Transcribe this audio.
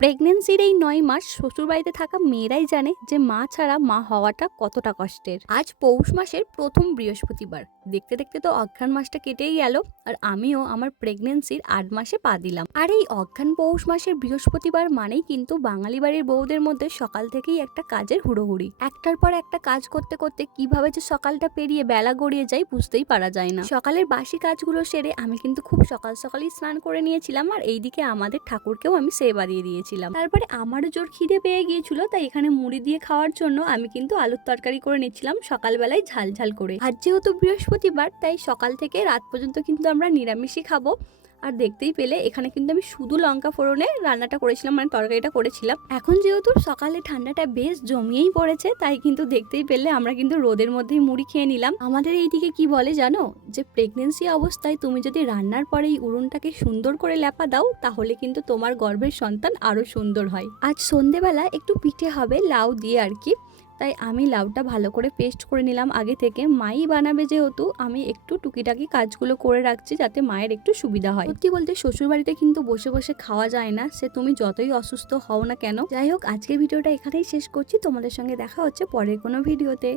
প্রেগনেন্সির এই ৯ মাস শ্বশুরবাড়িতে থাকা মেয়েরাই জানে যে মা ছাড়া মা হওয়াটা কতটা কষ্টের। আজ পৌষ মাসের প্রথম বৃহস্পতিবার। দেখতে দেখতে তো অঘ্রাণ মাসটা কেটেই গেল, আর আমিও আমার প্রেগনেন্সির ৮ মাসে পা দিলাম। আর এই অঘ্রাণ পৌষ মাসের বৃহস্পতিবার মানেই কিন্তু বাঙালি বাড়ির বউদের মধ্যে সকাল থেকেই একটা কাজের হুড়োহুড়ি। একটার পর একটা কাজ করতে করতে কিভাবে যে সকালটা পেরিয়ে বেলা গড়িয়ে যায় বুঝতেই পারা যায় না। সকালের বাসি কাজগুলো সেরে আমি কিন্তু খুব সকাল সকালই স্নান করে নিয়েছিলাম, আর এইদিকে আমাদের ঠাকুরকেও আমি সেবা দিয়ে দিয়েছিলাম। তারপরে আমারও জোর খিদে পেয়ে গিয়েছিল, তাই এখানে মুড়ি দিয়ে খাওয়ার জন্য আমি কিন্তু আলুর তরকারি করে নিচ্ছিলাম সকালবেলায় ঝাল ঝাল করে। আর যেহেতু বৃহস্পতিবার, তাই সকাল থেকে রাত পর্যন্ত কিন্তু আমরা নিরামিষই খাবো। আর দেখতেই পেলে এখানে কিন্তু আমি শুধু লঙ্কা ফোড়নে রান্নাটা করেছিলাম, মানে তরকারিটা করেছিলাম। এখন যেহেতু সকালে ঠান্ডাটা বেশ জমিয়েই পড়েছে, তাই কিন্তু দেখতেই পেলে আমরা কিন্তু রোদের মধ্যেই মুড়ি খেয়ে নিলাম। আমাদের এইদিকে কি বলে জানো, যে প্রেগনেন্সি অবস্থায় তুমি যদি রান্নার পরে এই উড়নটাকে সুন্দর করে লেপা দাও, তাহলে কিন্তু তোমার গর্ভের সন্তান আরো সুন্দর হয়। আজ সন্ধেবেলা একটু পিঠে হবে লাউ দিয়ে আর কি, তাই আমি লাউটা ভালো করে পেস্ট করে নিলাম আগে থেকে। মাই বানাবে যেহেতু, আমি একটু টুকিটাকি কাজগুলো করে রাখছি যাতে মায়ের একটু সুবিধা হয়। সত্যি বলতে শ্বশুর বাড়িতে কিন্তু বসে বসে খাওয়া যায় না, সে তুমি যতই অসুস্থ হও না কেন। যাই হোক, আজকের ভিডিওটা এখানেই শেষ করছি। তোমাদের সঙ্গে দেখা হচ্ছে পরের কোনো ভিডিওতে।